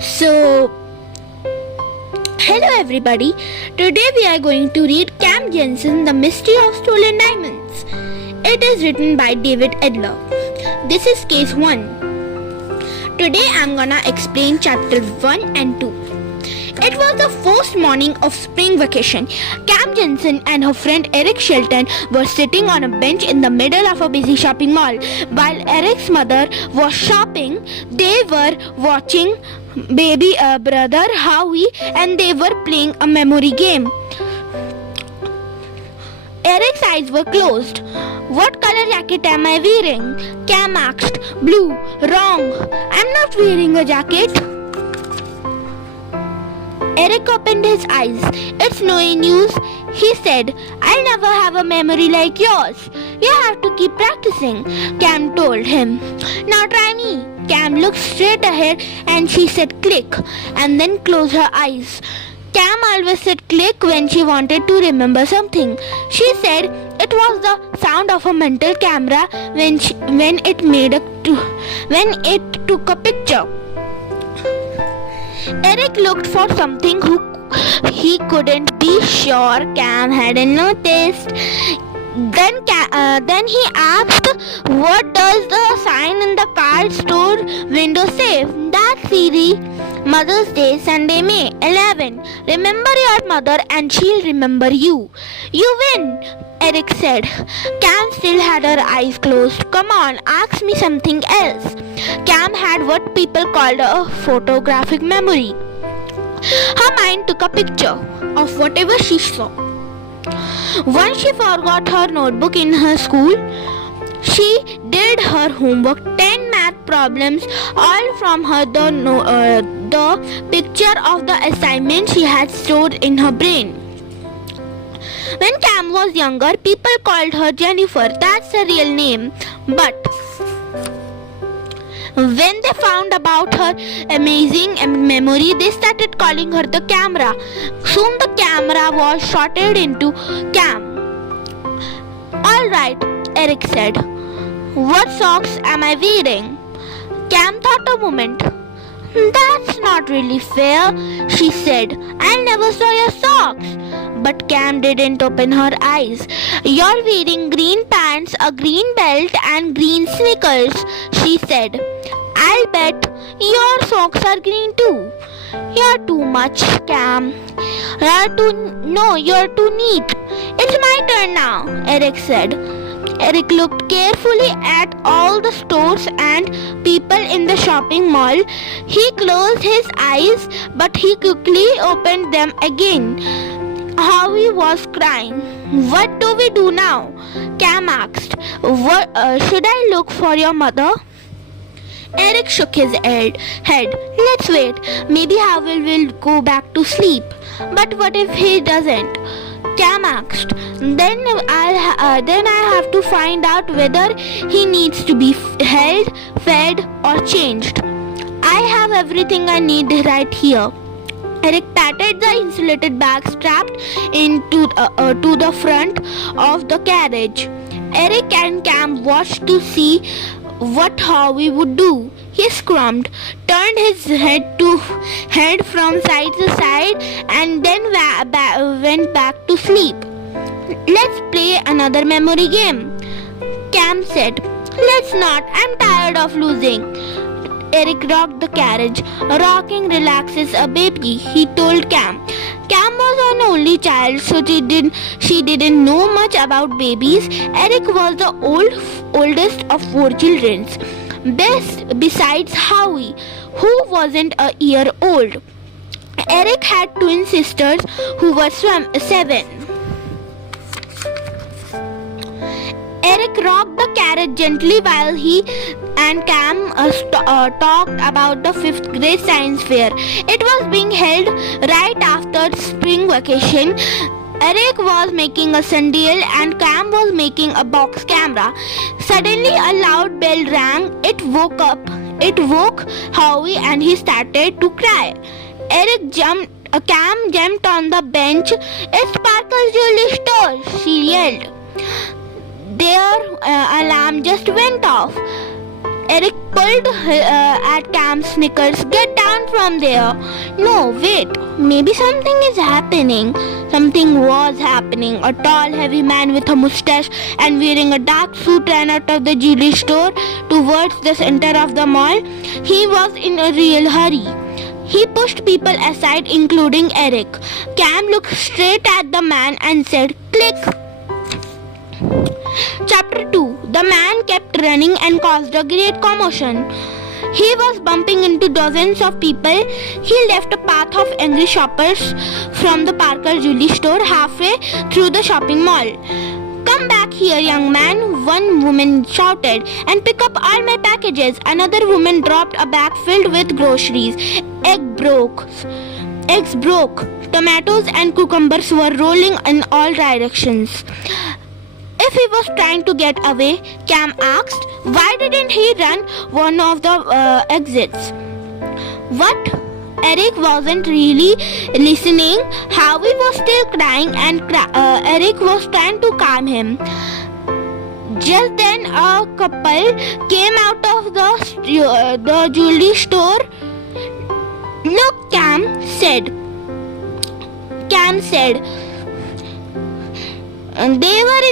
So, hello everybody. Today we are going to read Cam Jensen, The Mystery of Stolen Diamonds. It is written by David Adler. This is case 1. Today I am gonna explain chapters 1 and 2. It was the first morning of spring vacation. Cam Jensen and her friend Eric Shelton were sitting on a bench in the middle of a busy shopping mall. While Eric's mother was shopping, they were watching baby brother Howie and they were playing a memory game. Eric's eyes were closed. "What color jacket am I wearing?" Cam asked. "Blue." "Wrong. I'm not wearing a jacket." Eric opened his eyes. "It's no news," he said. "I'll never have a memory like yours. You have to keep practicing," Cam told him. "Now try me." Cam looked straight ahead and she said click and then closed her eyes. Cam always said click when she wanted to remember something. She said it was the sound of a mental camera when it took a picture. Eric looked for something he couldn't be sure Cam hadn't noticed. Then he asked, "What does the sign in the car store window say?" "That's easy. Mother's Day, Sunday, May 11. Remember your mother and she'll remember you." "You win," Eric said. Cam still had her eyes closed. "Come on, ask me something else." Cam had what people called a photographic memory. Her mind took a picture of whatever she saw. Once she forgot her notebook in her school, she did her homework, 10 math problems, all from the picture of the assignment she had stored in her brain. When Cam was younger, people called her Jennifer. That's her real name. But when they found about her amazing memory, they started calling her the camera. Soon the camera was shortened into Cam. "All right," Eric said. "What socks am I wearing?" Cam thought a moment. "That's not really fair," she said. "I never saw your socks." But Cam didn't open her eyes. "You're wearing green pants, a green belt and green sneakers," she said. "I'll bet your socks are green too." "You're too much, Cam." You're too neat." "It's my turn now," Eric said. Eric looked carefully at all the stores and people in the shopping mall. He closed his eyes, but he quickly opened them again. Howie was crying. "What do we do now?" Cam asked. Should I look for your mother?" Eric shook his head. "Let's wait. Maybe Howie will go back to sleep." "But what if he doesn't?" Cam asked. Then I have to find out whether he needs to be held, fed or changed. I have everything I need right here." Eric patted the insulated bag strapped to the front of the carriage. Eric and Cam watched to see what Howie would do. He squirmed, turned his head from side to side, and then went back to sleep. "Let's play another memory game," Cam said. "Let's not. I'm tired of losing." Eric rocked the carriage. "Rocking relaxes a baby," he told Cam. Cam was an only child, so she didn't know much about babies. Eric was the oldest of 4 children, besides Howie, who wasn't a year old. Eric had twin sisters who were 7. Eric rocked the carriage gently while he and Cam talked about the 5th grade science fair. It was being held right after spring vacation. Eric was making a sundial and Cam was making a box camera. Suddenly a loud bell rang. It woke Howie and he started to cry. Cam jumped on the bench. "It's Parker's jewelry store," she yelled. Their alarm just went off. Eric pulled at Cam's knickers. Get down from there. No, wait. Maybe something is happening. Something was happening. A tall, heavy man with a mustache and wearing a dark suit ran out of the jewelry store towards the center of the mall. He was in a real hurry. He pushed people aside, including Eric. Cam looked straight at the man and said, "Click." Chapter 2. The man kept running and caused a great commotion. He was bumping into dozens of people. He left a path of angry shoppers from the Parker jewelry store halfway through the shopping mall. "Come back here, young man," one woman shouted, "and pick up all my packages." Another woman dropped a bag filled with groceries. Eggs broke. Tomatoes and cucumbers were rolling in all directions. If he was trying to get away, Cam asked, why didn't he run one of the exits? What? Eric wasn't really listening. Howie was still crying and Eric was trying to calm him. Just then a couple came out of the jewelry store. "Look," Cam said. They were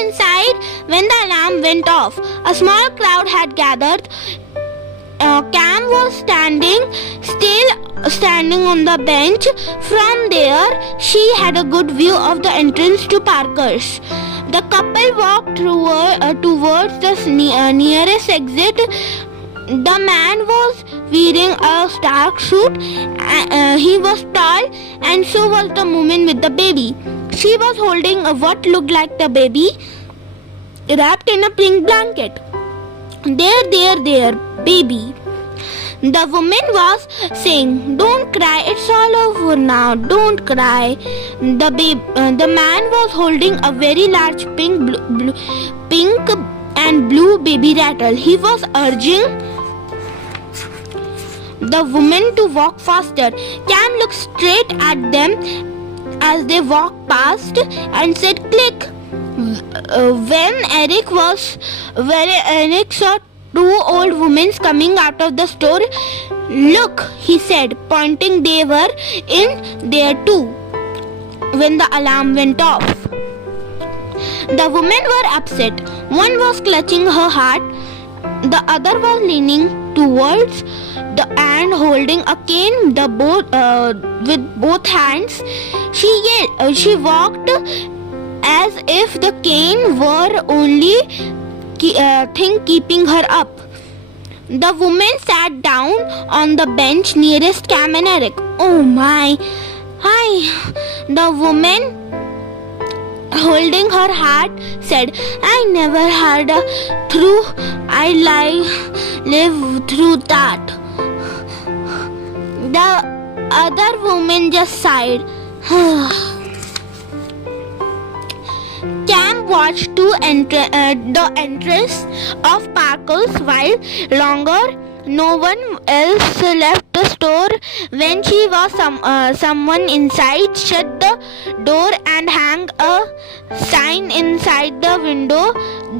inside when the alarm went off. A small crowd had gathered. Cam was standing on the bench. From there, she had a good view of the entrance to Parker's. The couple walked towards the nearest exit. The man was wearing a dark suit. He was tall, and so was the woman with the baby. She was holding what looked like the baby, wrapped in a pink blanket. There, baby." The woman was saying, "Don't cry, it's all over now, don't cry." The man was holding a very large pink and blue baby rattle. He was urging the woman to walk faster. Cam looked straight at them as they walked past and said, "Click." When Eric saw two old women coming out of the store, "Look," he said, pointing. They were in there too when the alarm went off. The women were upset. One was clutching her heart. The other was leaning towards and holding a cane with both hands. She walked as if the cane were only thing keeping her up. The woman sat down on the bench nearest Cam and Eric. "Oh my! Hi!" The woman holding her heart said, "I never had I live through that." The other woman just sighed. Cam watched the entrance of Parker's while longer. No one else left the store. When she was someone inside, shut the door and hang a sign inside the window.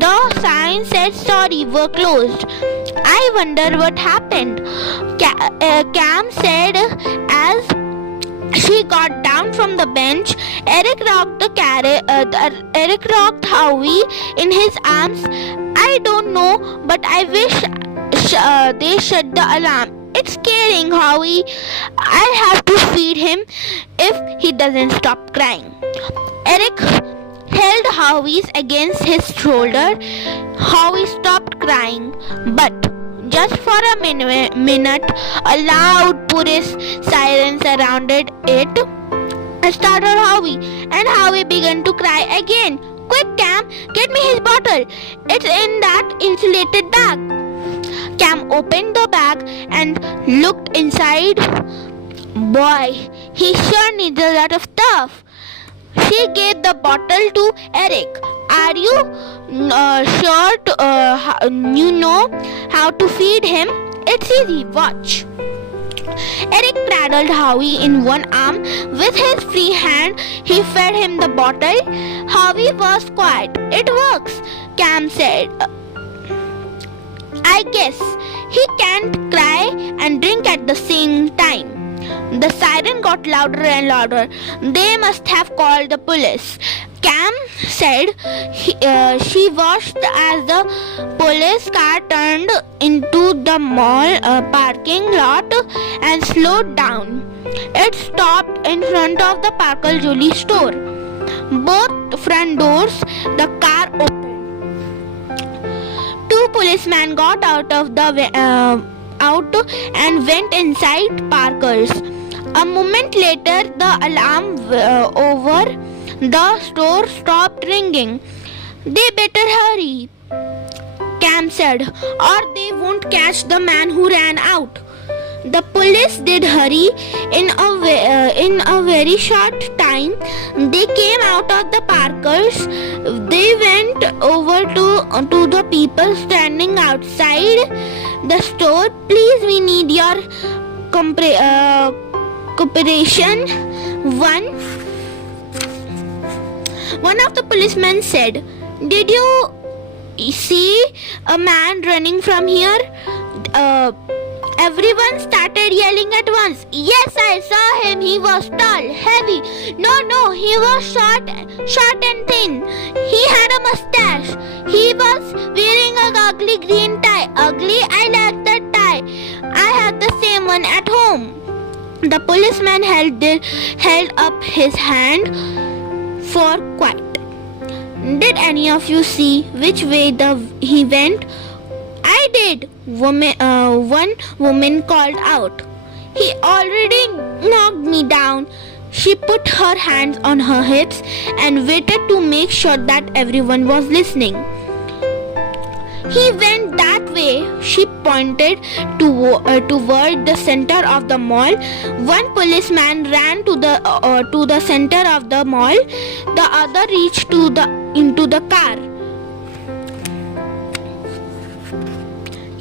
The sign said, "Sorry, we're closed." "I wonder what happened," Cam said as she got down from the bench. Eric rocked Howie in his arms. "I don't know, but I wish they shut the alarm. It's scaring Howie. I'll have to feed him if he doesn't stop crying." Eric held Howie's against his shoulder. Howie stopped crying, but just for a minute, a loud police siren surrounded it. Startled Howie, and Howie began to cry again. "Quick, Cam, get me his bottle. It's in that insulated bag." Cam opened the bag and looked inside. Boy, he sure needs a lot of stuff. She gave the bottle to Eric. "Are you sure you know how to feed him? It's easy, watch." Eric cradled Howie in one arm. With his free hand, he fed him the bottle. Howie was quiet. "It works," Cam said. I guess he can't cry and drink at the same time. The siren got louder and louder. They must have called the police. Cam said she watched as the police car turned into the mall parking lot and slowed down. It stopped in front of the Parker Julie store. Both front doors, the car opened. Two policemen got out and went inside Parker's. A moment later, the alarm over the store stopped ringing. They better hurry, Cam said, or they won't catch the man who ran out. The police did hurry. In a very short time, they came out of the Parkers. They went over to the people standing outside the store. Please, we need your cooperation. One of the policemen said, "Did you see a man running from here?" Everyone started yelling at once. "Yes, I saw him. He was tall, heavy." No, he was short and thin. He had a mustache. He was wearing an ugly green tie. Ugly? I like that tie. I have the same one at home. The policeman held up his hand for quiet. "Did any of you see which way he went?" "I did," one woman called out. "He already knocked me down." She put her hands on her hips and waited to make sure that everyone was listening. "He went that way." She pointed toward the center of the mall. One policeman ran to the center of the mall. The other reached into the car.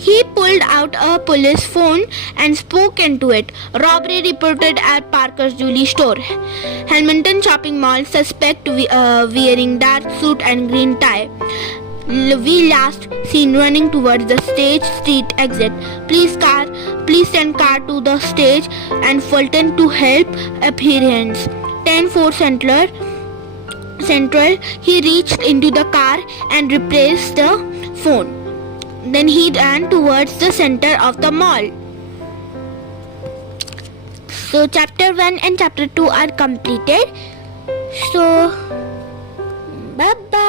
He pulled out a police phone and spoke into it. "Robbery reported at Parker's Julie store. Hamilton shopping mall. Suspect wearing dark suit and green tie. We last seen running towards the Stage Street exit. Please send car to the stage and Fulton to help appearance. 10-4 Central." He reached into the car and replaced the phone. Then he ran towards the center of the mall. So chapter 1 and chapter 2 are completed. So bye bye.